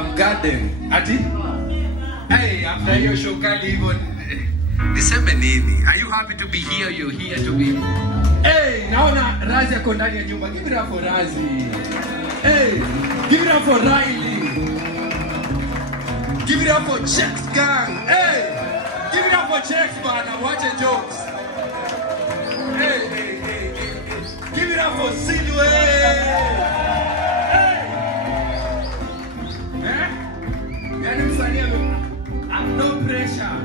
I'm garden. Ati? Hey, after your show kali hivyo niseme nini? Are you happy to be here? You're here to be. Hey, naona Razi yako ndani ya nyumba. Give it up for Razi. Hey, give it up for Riley. Give it up for Checks gang. Hey, give it up for Checks bana. Watch your jokes. Hey, hey, hey, hey. Give it up for Silwe. Hey. Yani msanii no pressure.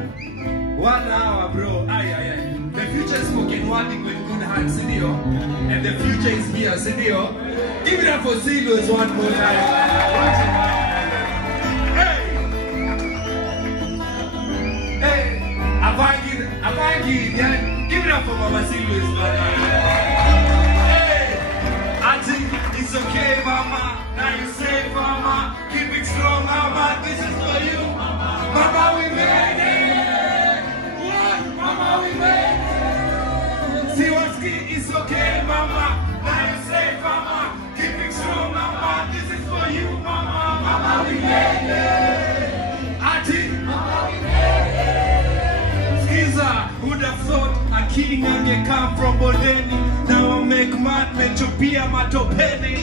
1 hour, bro. Aye. The future is spoken word in good hands, Sidio. And the future is here, Sidio. Give it up for Sidios one more time. Hey! Hey! Avangi, yeah. Give it up for Mama Sidios, hey! I think it's okay, Mama. Now you say, Mama. Keep it strong, Mama. This is for you. Mama, we made it. Mama, we made it. Siwaski, it's okay, Mama. Now you say, Mama. Keep it strong, Mama. This is for you, Mama. Mama, we made it. Ati, Mama, we made it. Skiza, who'd have thought a king can come from Bodeni? Now I make mad men to be a matopeni.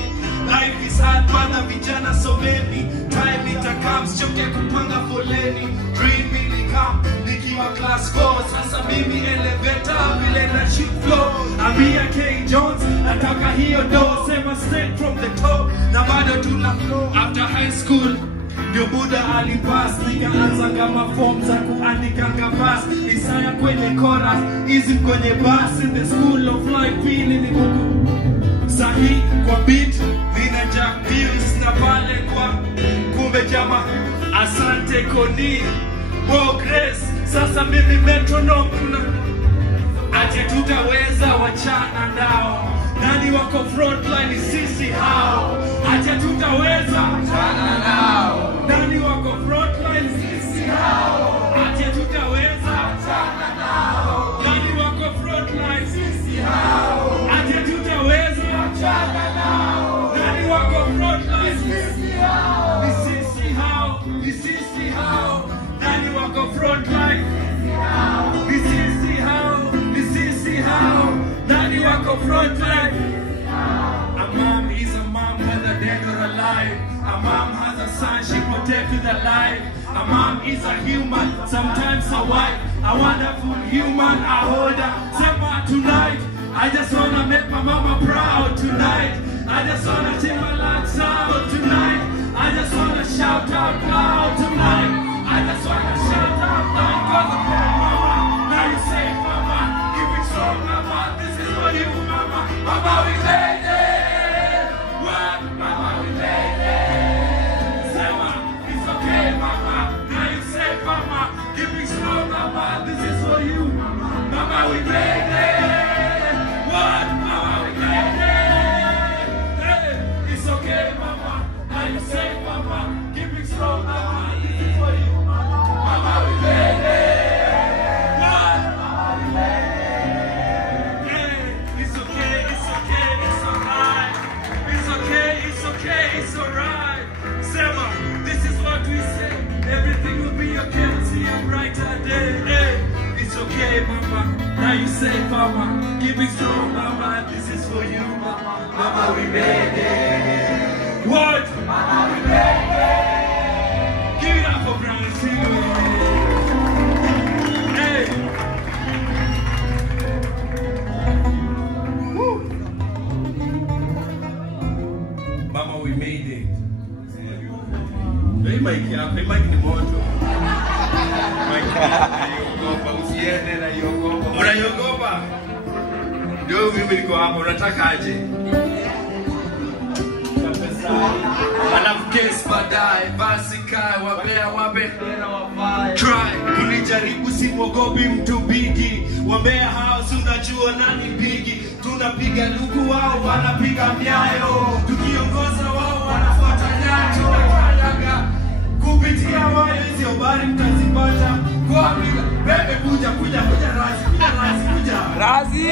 Life is hard, mother, vijana so many. Time it comes, choke kupanga foleni. Dream really come, nikiwa class 4. Sasa mimi elevator, vile na shit flow. Amia K. Jones, nataka hiyo do. Sema straight from the top, na bado tuna flow. After high school, ndio Buddha alipass. Nikaanza kama form za kuandika ngavas. Isaya kwenye chorus, easy kwenye bass. In the school of life, pili ni buku sahi kwa beat. Nina Jack Bills na pale kwa kumbe jama. Asante Koni Bo Grace. Sasa mimi metronome kuna aje tutaweza wachana nao. Nani wako frontline sisi hao. Aje tutaweza wachana nao. Nani wako frontline sisi hao. Aje tutaweza wachana nao. Nani wako frontline sisi hao. Aje tutaweza wachana nao. Nani wako frontline sisi hao. Sisi hao. Sisi hao. Nani wako frontline sisi hao. Sisi hao. Sisi hao. Nani wako frontline. A mom is a mom whether dead or alive. A mom has a son, she protects with a life. A mom is a human, sometimes a wife. A wonderful human, a holder. Sema tonight, I just wanna make my mama proud tonight. I just wanna take my lights out tonight. I just wanna shout out loud tonight. I just wanna shout out loud cause I'm mama. Now you say mama, keep it strong mama. This is for you mama. Mama we made it. What? Mama we made it. Sema, it's okay mama. Now you say mama, keep it strong mama. This is for you mama. Mama we made it. What? Mama we made it. Hey, it's okay mama. Now you say mama, keep it strong mama. This is for you mama. Mama we made it. What? Mama we made it. Hey, it's okay, it's okay, it's alright. It's okay, it's okay, it's alright. Sema, this is what we say. Everything will be okay, we'll see a brighter day. Hey, it's okay mama. Now you say mama, keep it strong mama. This is for you mama. Mama we made it. What? Mama we made it. Give it up for Brian Silwe. Hey. Woo. Mama we made it. Hey Mike, Mike ni moto. Mike anayogopa, usiende na yogopa. Unayogopa? Ndio mimi niko hapo, unataka aje? Alafu case baadaye, basi kai, wabea wabe try, kunijaribu si mwogopi mtu bigi. Wabea house unajua nani bigi. Tunapiga luku wao, wanapiga miayo. Tukiongoza wao, wanafuata nyacho. Wanaga kupitia wayo, hizi obari mtazipata. Kwa bila, bebe kuja Razi, kuja. Razi!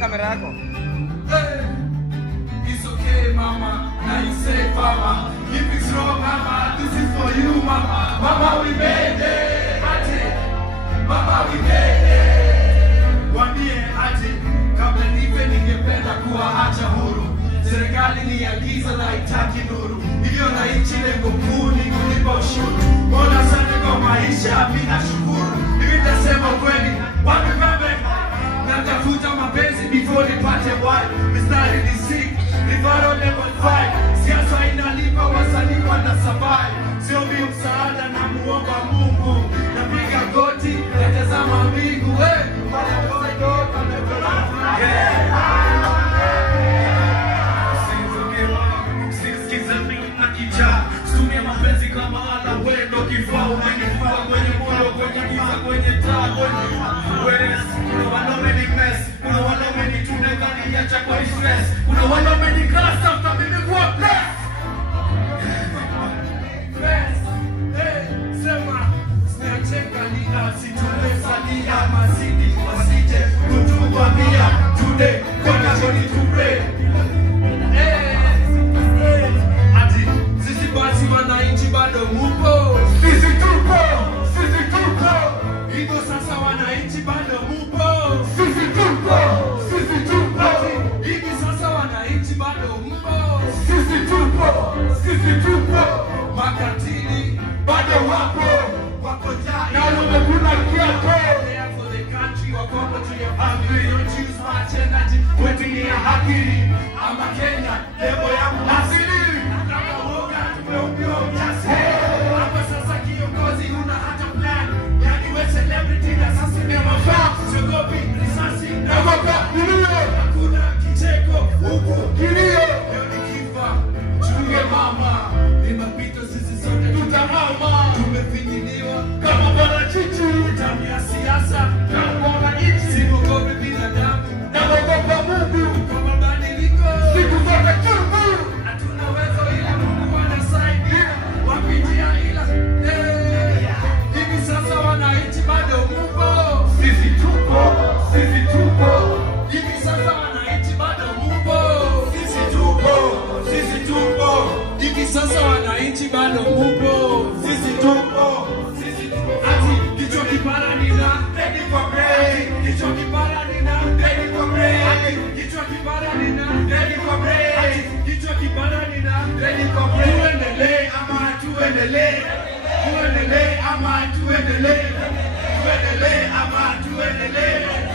Kamera yako. mama, now you say farmer. Keep it strong mama, this is for you mama. Mama we made it, ati. Mama we made it. Wambie ati, kabla nife ningependa kuwaacha huru. Serikali ni ya giza na haitaki nuru. Hivyo na nchi lengo kuu ni kulipa ushuru. Mbona sana kwa maisha bila shukuru. Hivi nitasema kweli, wapi bebe? Natafuta mapenzi before nipate wine. Mistari ni sick, rivaro level 5. Siasa inalipa wasanii wana survive. Sio mi msaada na muomba Mungu. Napiga goti, natazama mbingu. Stumia mapenzi kama ala wendo kifaa umenifaa kwenye moyo kwenye giza kwenye taa kwenye kuna wanaume ni mess kuna wanaume ni tunekani ya chakwa stress kuna wanaume ni cast after mimi kuwa blessed Sema sinacheka ni asitulesa ni amazidi wasije kutukwambia today kwa nini tupre basi wananchi bado mupo. Sisi tupo. Hivyo sasa wananchi bado mupo. Sisi tupo. Hivi sasa wananchi bado mupo. Sisi tupo. Makatili bado wako jai. Na wamekula kiapo. There for the country wako to your family. Don't choose much energy. Wetu ni ya hakiri. Ama Kenya, lebo yangu asili. Hapa sasa kiongozi una hata plan. Yani we celebrity na sasa ni mafaa. Siogopi risasi na waka hakuna kicheko huku kilio. Leo ni kifa chunge mama. Ni mapito sisi sote tutamama. Tumefinyiliwa kama parachichi. Tamu ya siasa na wananchi. Siogopi binadamu na wagopa Mungu. Kama badiliko siku zote chungu. Hatuna uwezo ila Mungu anasaidia. Wapitia ila hivi sasa wananchi bado mupo. Sisi tupo. Hivi sasa wananchi bado mupo. Sisi tupo. Hivi sasa wananchi bado mupo. Sisi tupo. Ati kichwa kipara nina ready for break. Kichwa kipara nina ready for break. Kichwa kipara nina ready for break. Kichwa kipara nina ready for break. Tuendelee ama tuendelee. Tuendelee ama tuendelee.